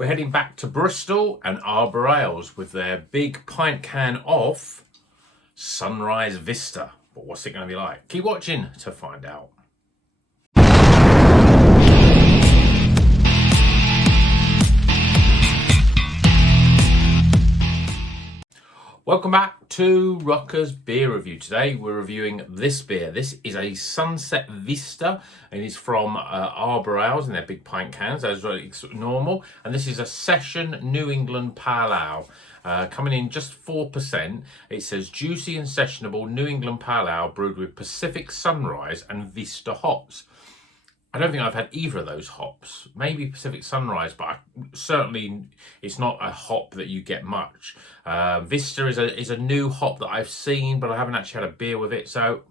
We're heading back to Bristol and Arbor Ales with their big pint can of Sunrise Vista. But what's it going to be like? Keep watching to find out. Welcome back to Rocker's Beer Review. Today we're reviewing this beer. This is a Sunset Vista and it's from Arbor Ales in their big pint cans, as normal. And this is a Session New England Pale Ale, coming in just 4%. It says juicy and sessionable New England Pale Ale brewed with Pacific Sunrise and Vista hops. I don't think I've had either of those hops. Maybe Pacific Sunrise, but certainly it's not a hop that you get much. Vista is a new hop that I've seen, but I haven't actually had a beer with it. So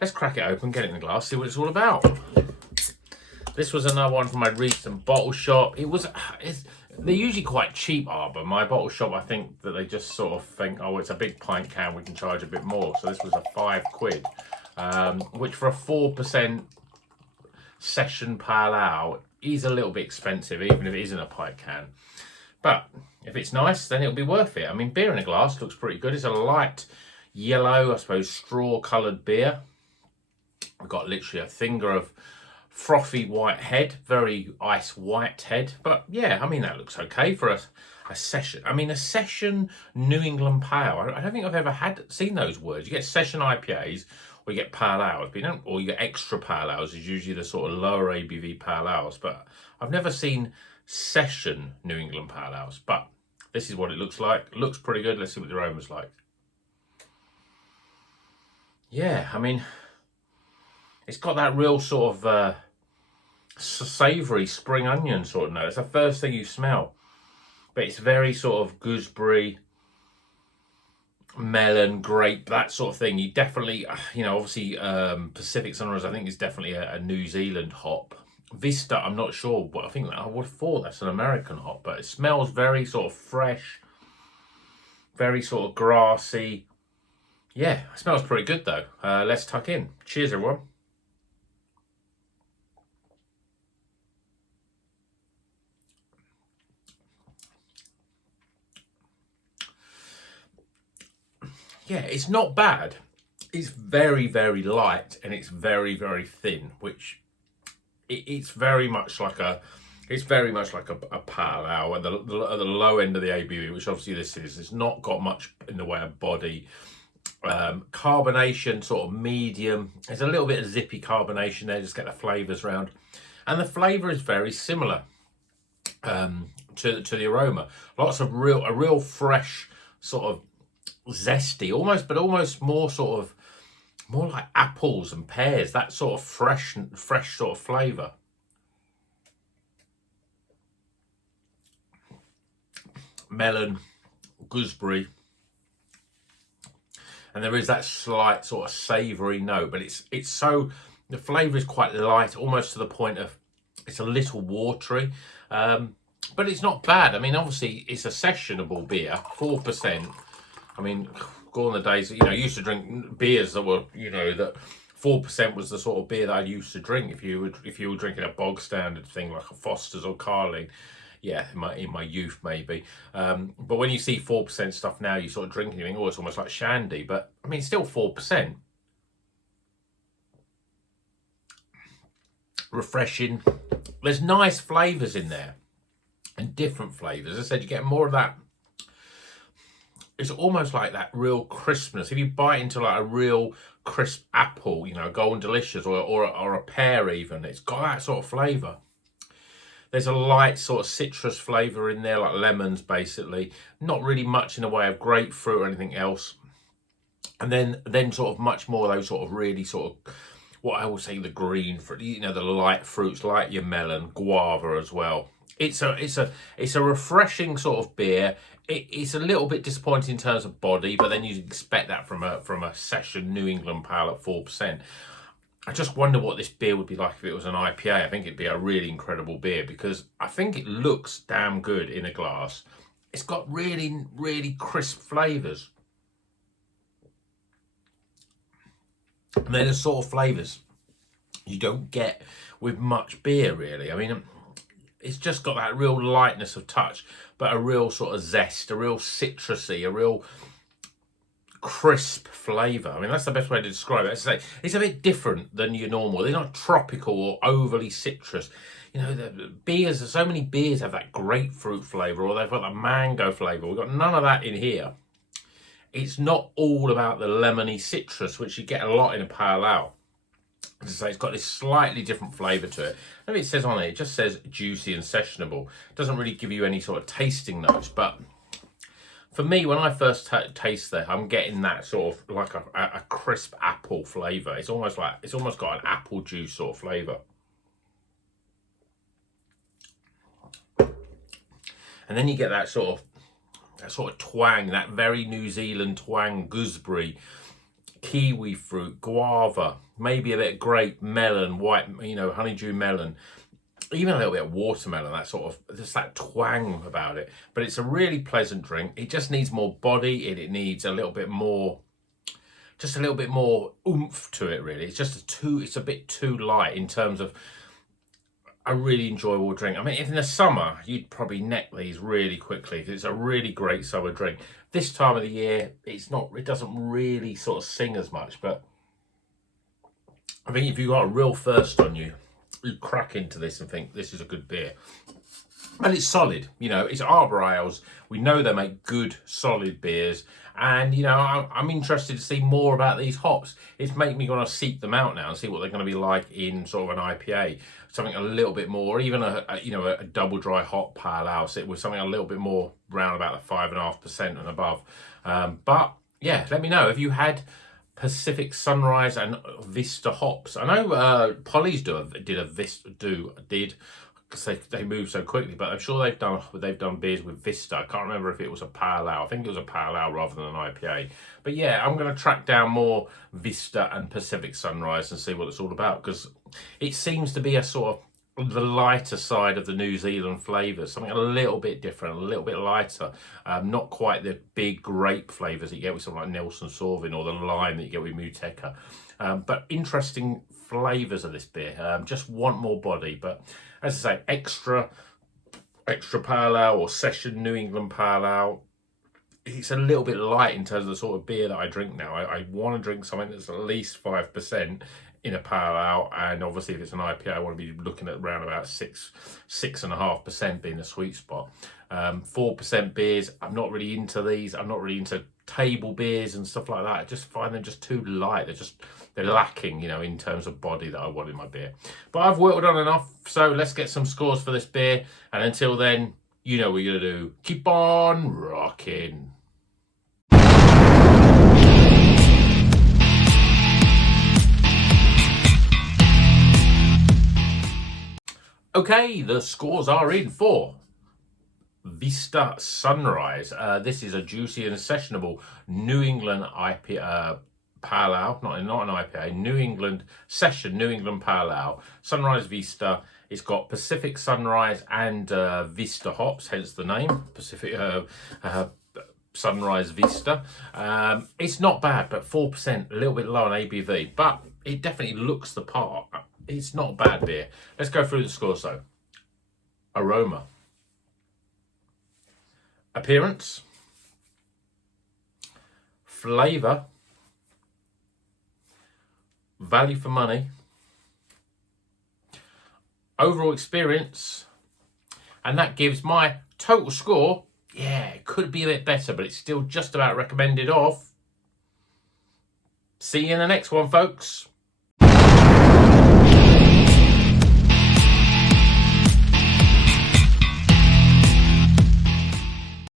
let's crack it open, get it in the glass, see what it's all about. This was another one from my recent bottle shop. They're usually quite cheap, Arbor. My bottle shop, I think that they just sort of think, oh, it's a big pint can, we can charge a bit more. So this was a £5, which for a 4% Session Pale Ale is a little bit expensive, even if it isn't a pint can. But if it's nice, then it'll be worth it. I mean, beer in a glass looks pretty good. It's a light yellow, I suppose, straw-coloured beer. I've got literally a finger of frothy white head, very ice white head. But yeah, I mean, that looks okay for a session. I mean, a Session New England Pale. I don't think I've ever seen those words. You get Session IPAs, or you get pale ales, but you don't, or you get extra pale ales is usually the sort of lower ABV pale ales, but I've never seen Session New England Pale Ales. But this is what it looks like. It looks pretty good. Let's see what the aroma's like. Yeah, I mean, it's got that real sort of savoury spring onion sort of note. It's the first thing you smell, but it's very sort of gooseberry, melon, grape, that sort of thing. You definitely, you know, obviously Pacific Sunrise I think is definitely a New Zealand hop. Vista, I'm not sure, but I think I would have thought that's an American hop, but it smells very sort of fresh, very sort of grassy. Yeah, it smells pretty good though. Let's tuck in. Cheers everyone. Yeah, it's not bad. It's very, very light and it's very, very thin, which it's very much like a pale ale at the low end of the ABV, which obviously this is. It's not got much in the way of body. Carbonation sort of medium. There's a little bit of zippy carbonation there, just get the flavours round, and the flavour is very similar to the aroma. Lots of a real fresh sort of zesty, almost more sort of more like apples and pears, that sort of fresh sort of flavour. Melon, gooseberry, and there is that slight sort of savoury note, but it's so, the flavour is quite light, almost to the point of it's a little watery, but it's not bad. I mean, obviously it's a sessionable beer, 4%. I mean, gone the days, you know, I used to drink beers that were, you know, that 4% was the sort of beer that I used to drink. If you were drinking a bog standard thing like a Foster's or Carling, yeah, in my youth maybe. But when you see 4% stuff now, you sort of drink and you think, oh, it's almost like shandy. But I mean, still 4%. Refreshing. There's nice flavours in there and different flavours. As I said, you get more of that. It's almost like that real crispness. If you bite into like a real crisp apple, you know, Golden Delicious or a pear even, it's got that sort of flavour. There's a light sort of citrus flavour in there, like lemons basically. Not really much in the way of grapefruit or anything else. And then sort of much more of those sort of really sort of, what I will say, the green fruit, you know, the light fruits like your melon, guava as well. It's a refreshing sort of beer. It's a little bit disappointing in terms of body, but then you expect that from a Session New England Pale at 4%. I just wonder what this beer would be like if it was an IPA. I think it'd be a really incredible beer because I think it looks damn good in a glass. It's got really, really crisp flavours. And they're the sort of flavours you don't get with much beer, really. I mean, it's just got that real lightness of touch, but a real sort of zest, a real citrusy, a real crisp flavour. I mean, that's the best way to describe it. It's a bit different than your normal. They're not tropical or overly citrus. You know, the beers, so many beers have that grapefruit flavour, or they've got that mango flavour. We've got none of that in here. It's not all about the lemony citrus, which you get a lot in a pale ale. As I say, it's got this slightly different flavour to it. I mean, it says on it just says juicy and sessionable. It doesn't really give you any sort of tasting notes, but for me, when I first taste that, I'm getting that sort of like a crisp apple flavour. It's almost got an apple juice sort of flavour. And then you get that sort of twang, that very New Zealand twang, gooseberry, kiwi fruit, guava, maybe a bit of grape, melon, white, honeydew melon, even a little bit of watermelon, just that twang about it. But it's a really pleasant drink. It just needs more body, it needs a little bit more, just a little bit more oomph to it, really. It's a bit too light in terms of a really enjoyable drink. I mean, if in the summer, you'd probably neck these really quickly because it's a really great summer drink. This time of the year, it doesn't really sort of sing as much, but I think if you've got a real thirst on you, you crack into this and think this is a good beer. And it's solid, it's Arbor Ales. We know they make good, solid beers. And, I'm interested to see more about these hops. It's making me want to seek them out now and see what they're going to be like in sort of an IPA. Something a little bit more, or even a double dry hop pale ale. So it was something a little bit more round about the 5.5% and above. But, yeah, let me know. Have you had Pacific Sunrise and Vista hops? I know Polly's did because they move so quickly, but I'm sure they've done beers with Vista. I can't remember if it was a pale ale. I think it was a pale ale rather than an IPA. But yeah, I'm going to track down more Vista and Pacific Sunrise and see what it's all about, because it seems to be a sort of the lighter side of the New Zealand flavours, something a little bit different, a little bit lighter, not quite the big grape flavours that you get with something like Nelson Sauvin or the lime that you get with Muteca. But interesting flavours of this beer. Just want more body, but as I say, extra pale ale or session New England pale ale. It's a little bit light in terms of the sort of beer that I drink now. I want to drink something that's at least 5% in a pale ale, and obviously if it's an IPA, I want to be looking at around about 6.5% being a sweet spot. 4% beers, I'm not really into these. I'm not really into table beers and stuff like that. I just find them just too light. They're lacking, in terms of body that I want in my beer. But I've whittled on enough, so let's get some scores for this beer. And until then, you know what we're gonna do. Keep on rocking. Okay, the scores are in for Vista Sunrise. This is a juicy and sessionable New England IPA pale ale, not an IPA, New England pale ale. Sunrise Vista. It's got Pacific Sunrise and Vista hops, hence the name Pacific Sunrise Vista. It's not bad, but 4%, a little bit low on ABV, but it definitely looks the part. It's not a bad beer. Let's go through the scores though. Aroma. Appearance. Flavour. Value for money. Overall experience. And that gives my total score. Yeah, it could be a bit better, but it's still just about recommended off. See you in the next one, folks.